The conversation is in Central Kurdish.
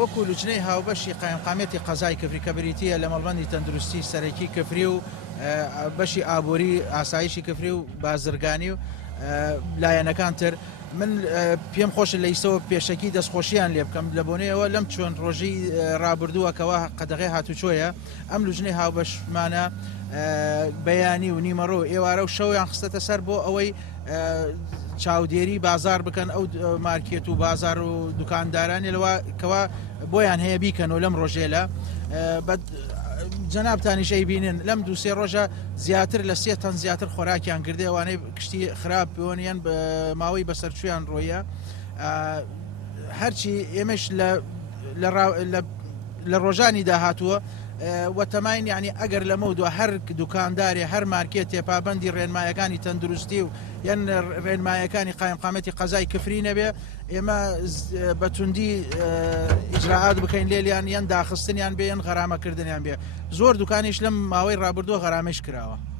وەکو لوجنەی هاوبەشی قایمقامەتی قەزای کفری کە بریتیە لە مەڵبەندی تەندروستی سەرەکی کفری و بەشی ئابووری ئاسایشی کفری و بازرگانی و لایەنەکان تر من پێم خۆشە لە ئیسەوە پێشەکی دەستخۆشییان لێ بکەم لە بۆنەوە لەم چۆن ڕۆژی ڕابردووەکەوە قەدەغی هاتوچۆیە ئەم لوجنەی هاوبەشمانە بەیانی و نیمەڕۆ ئێوارە و شەویان خستەتە سەر بۆ ئەوەی چاودێری بازار بکەن ئەو مارکێت و بازار و دوکاندارانی لەوە کەوا بۆیان هەیە بیکەنەوە لەم ڕۆژێلە جەنابتانیشەی بینن لەم دووسێ ڕۆژە زیاتر لە 3 تەن زیاتر خۆراکیان کردێ ئەوانەی کشتی خراپ بۆنیان ماوەی بەسەرچویان ڕۆیە هەرچی ئێمەش لە ڕۆژانی داهاتووە وەتەماین یعنی ئەگەر لەمە دووە هەر دوکاندارێ هەر مارکێت تێپابندی ڕێنمایەکانی تەندروستی و یان ڕێنمایەکانی قایمقامەتی قەزای کفری نەبێ ئێمە بەتوندی ئیجراعات بکەین لێلیان یان داخستنیان بێ یان غەرامەکردنیان بێ زۆر دوکانیش لەم ماوەی ڕابردووە غەرامەش کراوە.